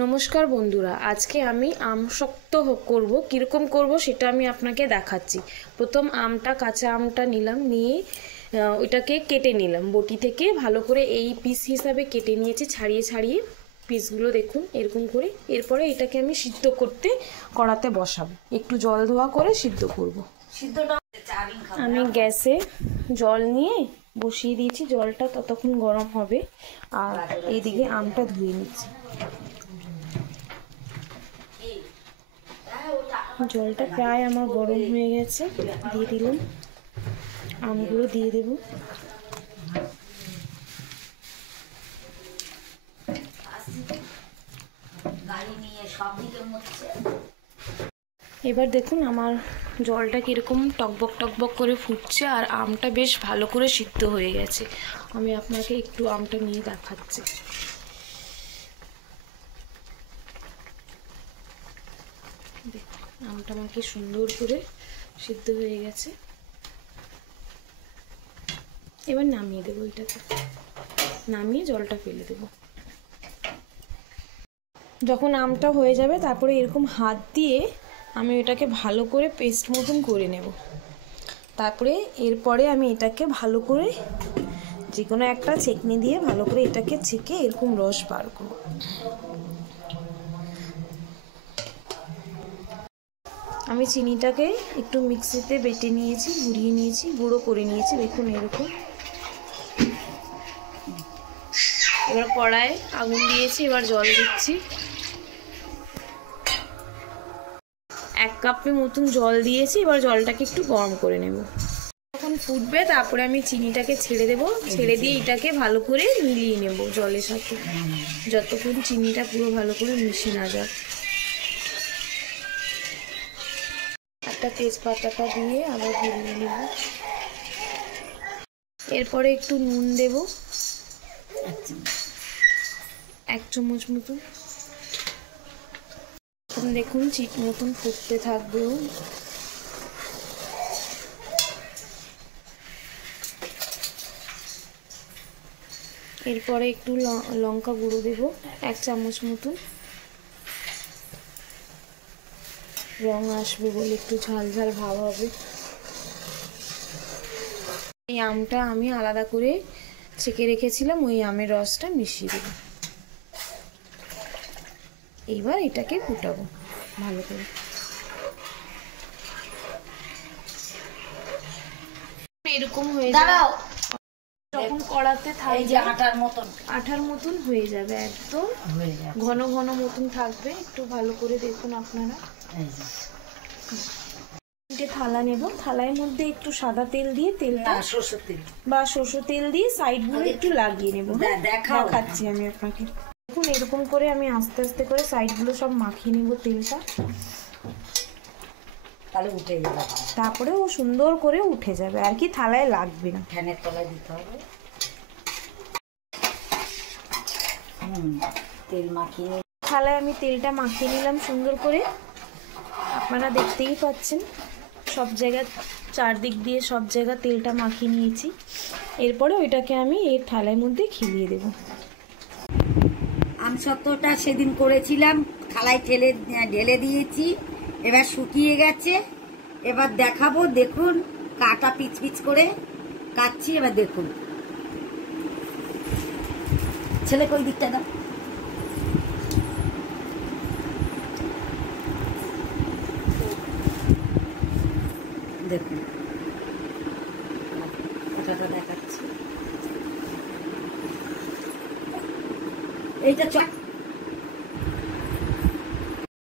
নমস্কার বন্ধুরা, আজকে আমি আম শক্ত করব। কীরকম করব সেটা আমি আপনাকে দেখাচ্ছি। প্রথম কাঁচা আমটা নিলাম, নিয়ে ওইটাকে কেটে নিলাম বটি থেকে। ভালো করে এই পিস হিসাবে কেটে নিয়েছি, ছাড়িয়ে ছাড়িয়ে পিসগুলো দেখুন এরকম করে। এরপরে এটাকে আমি সিদ্ধ করতে কড়াতে বসাবো, একটু জল ধোয়া করে সিদ্ধ করব। আমি গ্যাসে জল নিয়ে বসিয়ে দিয়েছি, জলটা ততক্ষণ গরম হবে। আর এইদিকে আমটা ধুয়ে নিচ্ছি। জলটা প্রায় আমার গরম হয়ে গেছে, দিয়ে দিলাম আমগুলো, দিয়ে দেব। এবার দেখুন আমার জলটা কীরকম টকবক টকবক করে ফুটছে, আর আমটা বেশ ভালো করে সিদ্ধ হয়ে গেছে। আমি আপনাকে একটু আমটা নিয়ে দেখাচ্ছি। আমটা আমার কি সুন্দর করে সিদ্ধ হয়ে গেছে। এবার নামিয়ে দেবো, এটাকে নামিয়ে জলটা ফেলে দেবো। যখন আমটা হয়ে যাবে তারপরে এরকম হাত দিয়ে আমি এটাকে ভালো করে পেস্ট মতন করে নেব। তারপরে এরপরে আমি এটাকে ভালো করে যে কোনো একটা ছেঁকনি দিয়ে ভালো করে এটাকে ছেঁকে এরকম রস বার করব। আমি চিনিটাকে একটু মিক্সিতে বেটে নিয়েছি, ঘুরিয়ে নিয়েছি, গুঁড়ো করে নিয়েছি, দেখুন এরকম। এবার কড়ায় আগুন দিয়েছি, এবার জল দিচ্ছি। 1 কাপের মতন জল দিয়েছি, এবার জলটাকে একটু গরম করে নেব। যখন ফুটবে তারপরে আমি চিনিটাকে ছেড়ে দেব, ছেড়ে দিয়ে এটাকে ভালো করে মিলিয়ে নেব জলের সাথে, যতক্ষণ চিনিটা পুরো ভালো করে মিশে না যায়। একটা তেজপাতাটা দিয়ে আবার গুলিয়ে নেব। এরপরে একটু নুন দেব, 1 চামচ মতন। দেখুন চিট মতন ফুটতে থাকবে। এরপরে একটু লঙ্কা গুঁড়ো দেব, 1 চামচ মতন। রং আসবে বলে, একটু ঝাল ঝাল ভাব হবে। এই আমটা আমি আলাদা করে ছেঁকে রেখেছিলাম, ওই আমের রসটা মিশিয়ে দেব। এবার এটাকে ফুটাবো ভালো করে। এরকম হয়ে যাবে যখন কড়াতে থাকবে, আঠার মতন হয়ে যাবে, একদম ঘন ঘন মতন থাকবে। একটু ভালো করে দেখুন আপনারা। থালা নেব, থালার মধ্যে একটু সাদা তেল দিয়ে, তেলটা সরষের তেল দিয়ে সাইডগুলো একটু লাগিয়ে নেব। দেখাচ্ছি আমি আপনাকে। দেখুন এরকম করে আমি আস্তে আস্তে করে সাইডগুলো সব মাখিয়ে নেব তেলটা, তাহলে উঠে যাবে। তারপরে ও সুন্দর করে উঠে যাবে আর কি, থালায় লাগবে না। ফ্যানের তলায় দিতে হবে। তেল মাখিয়ে থালায় আমি তেলটা মাখিয়ে নিলাম সুন্দর করে। আপনারা দেখতেই পাচ্ছেন সব জায়গায়, চারদিক দিয়ে সব জায়গা তেলটা মাখিয়ে নিয়েছি। এরপরে ওইটাকে আমি এই থালার মধ্যে খেলিয়ে দেব। আমসত্ত্বটা সেদিন করেছিলাম, থালায় ঢেলে দিয়েছি। এবার শুকিয়ে গেছে, এবার দেখাবো। দেখুন কাটা পিচ পিচ করে কাটছি। এবার দেখুন, ছেলে কই দিকটা দাও। দেখুন কাটাটা দেখাচ্ছি। এইটা